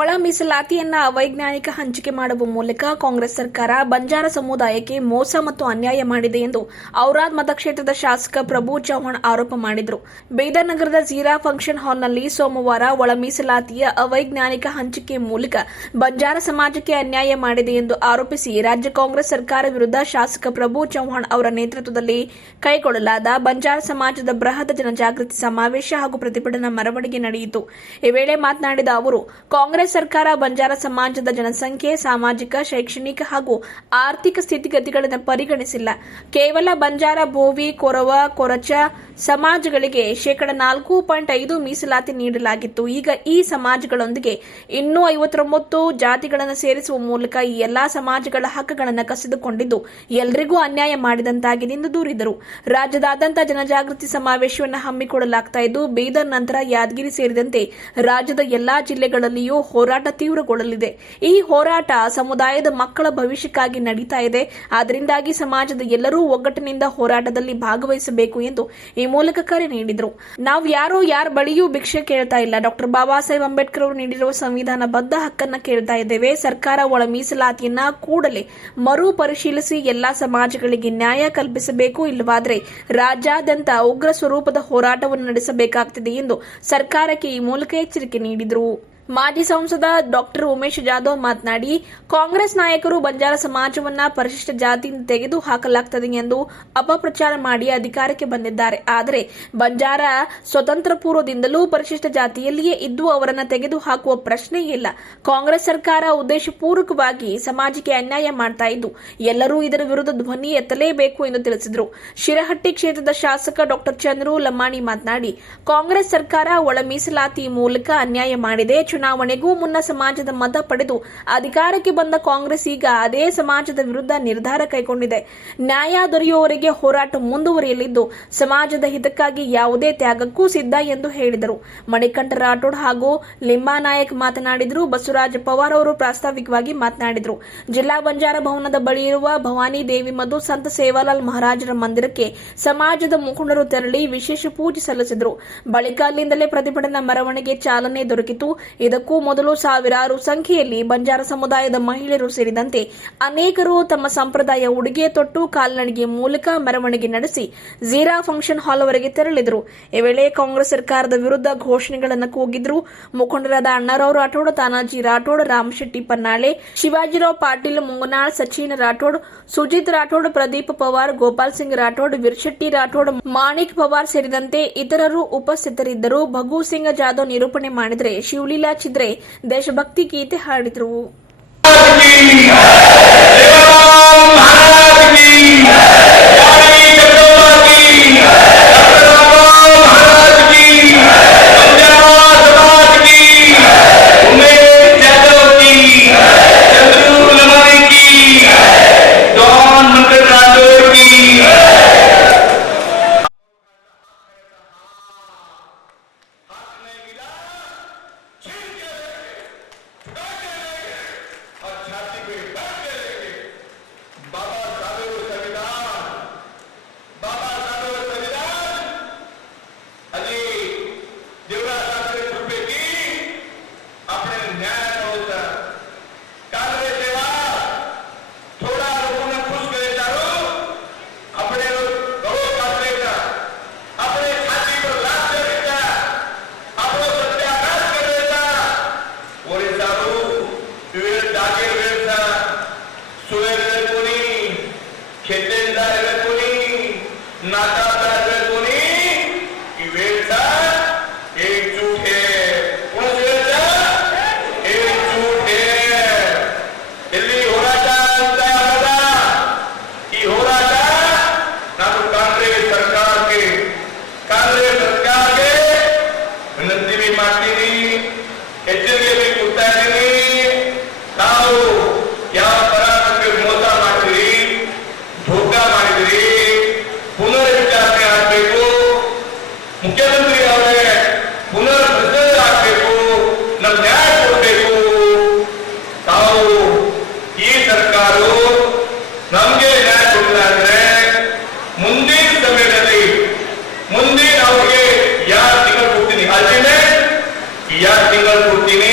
ಒಳ ಮೀಸಲಾತಿಯನ್ನ ಅವೈಜ್ಞಾನಿಕ ಹಂಚಿಕೆ ಮಾಡುವ ಮೂಲಕ ಕಾಂಗ್ರೆಸ್ ಸರ್ಕಾರ ಬಂಜಾರ ಸಮುದಾಯಕ್ಕೆ ಮೋಸ ಮತ್ತು ಅನ್ಯಾಯ ಮಾಡಿದೆ ಎಂದು ಔರಾದ್ ಮತಕ್ಷೇತ್ರದ ಶಾಸಕ ಪ್ರಭು ಚೌಹಾಣ್ ಆರೋಪ ಮಾಡಿದರು. ಬೀದರ್ ನಗರದ ಝೀರಾ ಫಂಕ್ಷನ್ ಹಾಲ್ನಲ್ಲಿ ಸೋಮವಾರ ಒಳ ಮೀಸಲಾತಿಯ ಅವೈಜ್ಞಾನಿಕ ಹಂಚಿಕೆ ಮೂಲಕ ಬಂಜಾರ ಸಮಾಜಕ್ಕೆ ಅನ್ಯಾಯ ಮಾಡಿದೆ ಎಂದು ಆರೋಪಿಸಿ ರಾಜ್ಯ ಕಾಂಗ್ರೆಸ್ ಸರ್ಕಾರ ವಿರುದ್ಧ ಶಾಸಕ ಪ್ರಭು ಚೌಹಾಣ್ ಅವರ ನೇತೃತ್ವದಲ್ಲಿ ಕೈಗೊಳ್ಳಲಾದ ಬಂಜಾರ ಸಮಾಜದ ಬೃಹತ್ ಜನಜಾಗೃತಿ ಸಮಾವೇಶ ಹಾಗೂ ಪ್ರತಿಭಟನಾ ಮೆರವಣಿಗೆ ನಡೆಯಿತು. ಈ ವೇಳೆ ಮಾತನಾಡಿದ ಅವರು, ಕಾಂಗ್ರೆಸ್ ಸರ್ಕಾರ ಬಂಜಾರ ಸಮಾಜದ ಜನಸಂಖ್ಯೆ, ಸಾಮಾಜಿಕ, ಶೈಕ್ಷಣಿಕ ಹಾಗೂ ಆರ್ಥಿಕ ಸ್ಥಿತಿಗತಿಗಳನ್ನು ಪರಿಗಣಿಸಿಲ್ಲ. ಕೇವಲ ಬಂಜಾರ, ಬೋವಿ, ಕೊರವ, ಕೊರಚ ಸಮಾಜಗಳಿಗೆ 4.5% ಮೀಸಲಾತಿ ನೀಡಲಾಗಿತ್ತು. ಈಗ ಈ ಸಮಾಜಗಳೊಂದಿಗೆ ಇನ್ನೂ 59 ಜಾತಿಗಳನ್ನು ಸೇರಿಸುವ ಮೂಲಕ ಈ ಎಲ್ಲಾ ಸಮಾಜಗಳ ಹಕ್ಕುಗಳನ್ನು ಕಸಿದುಕೊಂಡಿದ್ದು ಎಲ್ಲರಿಗೂ ಅನ್ಯಾಯ ಮಾಡಿದಂತಾಗಿದೆ ಎಂದು ದೂರಿದರು. ರಾಜ್ಯದಾದ್ಯಂತ ಜನಜಾಗೃತಿ ಸಮಾವೇಶವನ್ನು ಹಮ್ಮಿಕೊಳ್ಳಲಾಗುತ್ತಿದ್ದು, ಬೀದರ್ ನಂತರ ಯಾದಗಿರಿ ಸೇರಿದಂತೆ ರಾಜ್ಯದ ಎಲ್ಲಾ ಜಿಲ್ಲೆಗಳಲ್ಲಿಯೂ ಹೋರಾಟ ತೀವ್ರಗೊಳ್ಳಲಿದೆ. ಈ ಹೋರಾಟ ಸಮುದಾಯದ ಮಕ್ಕಳ ಭವಿಷ್ಯಕ್ಕಾಗಿ ನಡೀತಾ ಇದೆ. ಅದರಿಂದಾಗಿ ಸಮಾಜದ ಎಲ್ಲರೂ ಒಗ್ಗಟ್ಟಿನಿಂದ ಹೋರಾಟದಲ್ಲಿ ಭಾಗವಹಿಸಬೇಕು ಎಂದು ಈ ಮೂಲಕ ಕರೆ ನೀಡಿದರು. ನಾವು ಯಾರ ಬಳಿಯೂ ಭಿಕ್ಷೆ ಕೇಳ್ತಾ ಇಲ್ಲ. ಡಾಕ್ಟರ್ ಬಾಬಾ ಸಾಹೇಬ್ ಅಂಬೇಡ್ಕರ್ ಅವರು ನೀಡಿರುವ ಸಂವಿಧಾನಬದ್ಧ ಹಕ್ಕನ್ನ ಕೇಳ್ತಾ ಇದ್ದೇವೆ. ಸರ್ಕಾರ ಒಳ ಮೀಸಲಾತಿಯನ್ನ ಕೂಡಲೇ ಮರು ಪರಿಶೀಲಿಸಿ ಎಲ್ಲಾ ಸಮಾಜಗಳಿಗೆ ನ್ಯಾಯ ಕಲ್ಪಿಸಬೇಕು. ಇಲ್ಲವಾದರೆ ರಾಜ್ಯಾದ್ಯಂತ ಉಗ್ರ ಸ್ವರೂಪದ ಹೋರಾಟವನ್ನು ನಡೆಸಬೇಕಾಗುತ್ತದೆ ಎಂದು ಸರ್ಕಾರಕ್ಕೆ ಈ ಮೂಲಕ ಎಚ್ಚರಿಕೆ ನೀಡಿದರು. ಮಾಜಿ ಸಂಸದ ಡಾಕ್ಟರ್ ಉಮೇಶ್ ಜಾಧವ್ ಮಾತನಾಡಿ, ಕಾಂಗ್ರೆಸ್ ನಾಯಕರು ಬಂಜಾರ ಸಮಾಜವನ್ನ ಪರಿಶಿಷ್ಟ ಜಾತಿಯಿಂದ ತೆಗೆದು ಹಾಕಲಾಗುತ್ತದೆ ಎಂದು ಅಪಪ್ರಚಾರ ಮಾಡಿ ಅಧಿಕಾರಕ್ಕೆ ಬಂದಿದ್ದಾರೆ. ಆದರೆ ಬಂಜಾರ ಸ್ವತಂತ್ರ ಪೂರ್ವದಿಂದಲೂ ಪರಿಶಿಷ್ಟ ಜಾತಿಯಲ್ಲಿಯೇ ಇದ್ದು ಅವರನ್ನು ತೆಗೆದು ಹಾಕುವ ಪ್ರಶ್ನೆ ಇಲ್ಲ. ಕಾಂಗ್ರೆಸ್ ಸರ್ಕಾರ ಉದ್ದೇಶಪೂರ್ವಕವಾಗಿ ಸಮಾಜಕ್ಕೆ ಅನ್ಯಾಯ ಮಾಡ್ತಾ ಇದ್ದು ಎಲ್ಲರೂ ಇದರ ವಿರುದ್ಧ ಧ್ವನಿ ಎತ್ತಲೇಬೇಕು ಎಂದು ತಿಳಿಸಿದರು. ಶಿರಹಟ್ಟಿ ಕ್ಷೇತ್ರದ ಶಾಸಕ ಡಾಕ್ಟರ್ ಚಂದ್ರು ಲಮಾಣಿ ಮಾತನಾಡಿ, ಕಾಂಗ್ರೆಸ್ ಸರ್ಕಾರ ಒಳ ಮೀಸಲಾತಿ ಮೂಲಕ ಅನ್ಯಾಯ ಮಾಡಿದೆ. ಚುನಾವಣೆಗೂ ಮುನ್ನ ಸಮಾಜದ ಮತ ಪಡೆದು ಅಧಿಕಾರಕ್ಕೆ ಬಂದ ಕಾಂಗ್ರೆಸ್ ಈಗ ಅದೇ ಸಮಾಜದ ವಿರುದ್ಧ ನಿರ್ಧಾರ ಕೈಗೊಂಡಿದೆ. ನ್ಯಾಯ ದೊರೆಯುವವರೆಗೆ ಹೋರಾಟ ಮುಂದುವರಿಯಲಿದ್ದು ಸಮಾಜದ ಹಿತಕ್ಕಾಗಿ ಯಾವುದೇ ತ್ಯಾಗಕ್ಕೂ ಸಿದ್ಧ ಎಂದು ಹೇಳಿದರು. ಮಣಿಕಂಠ ರಾಠೋಡ್ ಹಾಗೂ ಲಿಂಬಾನಾಯಕ್ ಮಾತನಾಡಿದರು. ಬಸವರಾಜ ಪವಾರ್ ಅವರು ಪ್ರಾಸ್ತಾವಿಕವಾಗಿ ಮಾತನಾಡಿದರು. ಜಿಲ್ಲಾ ಬಂಜಾರ ಭವನದ ಬಳಿ ಇರುವ ಭವಾನಿ ದೇವಿ ಮತ್ತು ಸಂತ ಸೇವಾಲಾಲ್ ಮಹಾರಾಜರ ಮಂದಿರಕ್ಕೆ ಸಮಾಜದ ಮುಖಂಡರು ತೆರಳಿ ವಿಶೇಷ ಪೂಜೆ ಸಲ್ಲಿಸಿದರು. ಬಳಿಕ ಅಲ್ಲಿಂದಲೇ ಪ್ರತಿಭಟನಾ ಮೆರವಣಿಗೆ ಚಾಲನೆ ದೊರಕಿತು. ಇದಕ್ಕೂ ಮೊದಲು ಸಾವಿರಾರು ಸಂಖ್ಯೆಯಲ್ಲಿ ಬಂಜಾರ ಸಮುದಾಯದ ಮಹಿಳೆಯರು ಸೇರಿದಂತೆ ಅನೇಕರು ತಮ್ಮ ಸಂಪ್ರದಾಯ ಉಡುಗೆ ತೊಟ್ಟು ಕಾಲ್ನಡಿಗೆ ಮೂಲಕ ಮೆರವಣಿಗೆ ನಡೆಸಿ ಝೀರಾ ಫಂಕ್ಷನ್ ಹಾಲ್ವರೆಗೆ ತೆರಳಿದರು. ಈ ವೇಳೆ ಕಾಂಗ್ರೆಸ್ ಸರ್ಕಾರದ ವಿರುದ್ಧ ಘೋಷಣೆಗಳನ್ನು ಕೂಗಿದ್ರು. ಮುಖಂಡರಾದ ಅಣ್ಣಾರಾವ್ ರಾಠೋಡ್, ತಾನಾಜಿ ರಾಠೋಡ್, ರಾಮಶೆಟ್ಟಿ ಪನ್ನಾಳೆ, ಶಿವಾಜಿರಾವ್ ಪಾಟೀಲ್, ಮುಂಗನಾಳ್, ಸಚಿನ್ ರಾಠೋಡ್, ಸುಜಿತ್ ರಾಠೋಡ್, ಪ್ರದೀಪ್ ಪವಾರ್, ಗೋಪಾಲ್ ಸಿಂಗ್ ರಾಠೋಡ್, ವೀರಶೆಟ್ಟಿ ರಾಠೋಡ್, ಮಾಣಿಕ್ ಪವಾರ್ ಸೇರಿದಂತೆ ಇತರರು ಉಪಸ್ಥಿತರಿದ್ದರು. ಭಗು ಸಿಂಗ್ ಜಾಧವ್ ನಿರೂಪಣೆ ಮಾಡಿದರೆ ಶಿವಲೀಲಾ ಚಿದ್ರೆ ದೇಶಭಕ್ತಿ ಗೀತೆ ಹಾಡಿದರು. या ತಿಂಗಳು ಕೊಡ್ತೀನಿ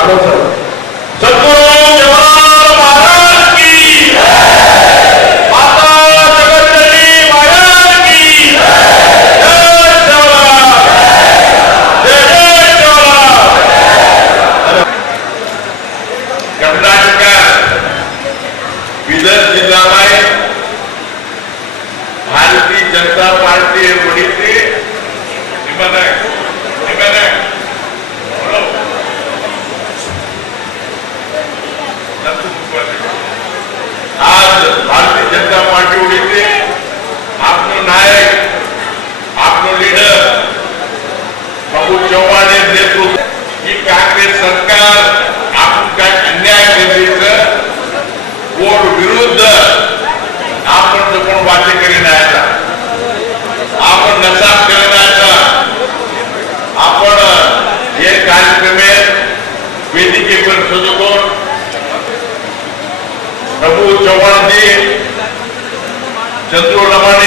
सद्गुरु जवाहरलाल महाराज की माता जगज्जननी महाराज की जय जवाहर जय जय जवाहर। कर्नाटक बीदर जिला में भारतीय जनता पार्टी बढ़ी आज भारतीय जनता पार्टी उड़ी थी। आपनो नायक आपनो लीडर प्रभु चव्हाण नेतृत्व ही कांग्रेस सरकार आपण काय अन्याय केली कोण विरुद्ध आपण जो कोण वाटे करीनायचा आपण नसाब करण्याचा आपण हे कार्यक्रमेत वेदिकेवर सजवून प्रभु चव्हाण जी चंद्रू लमाणी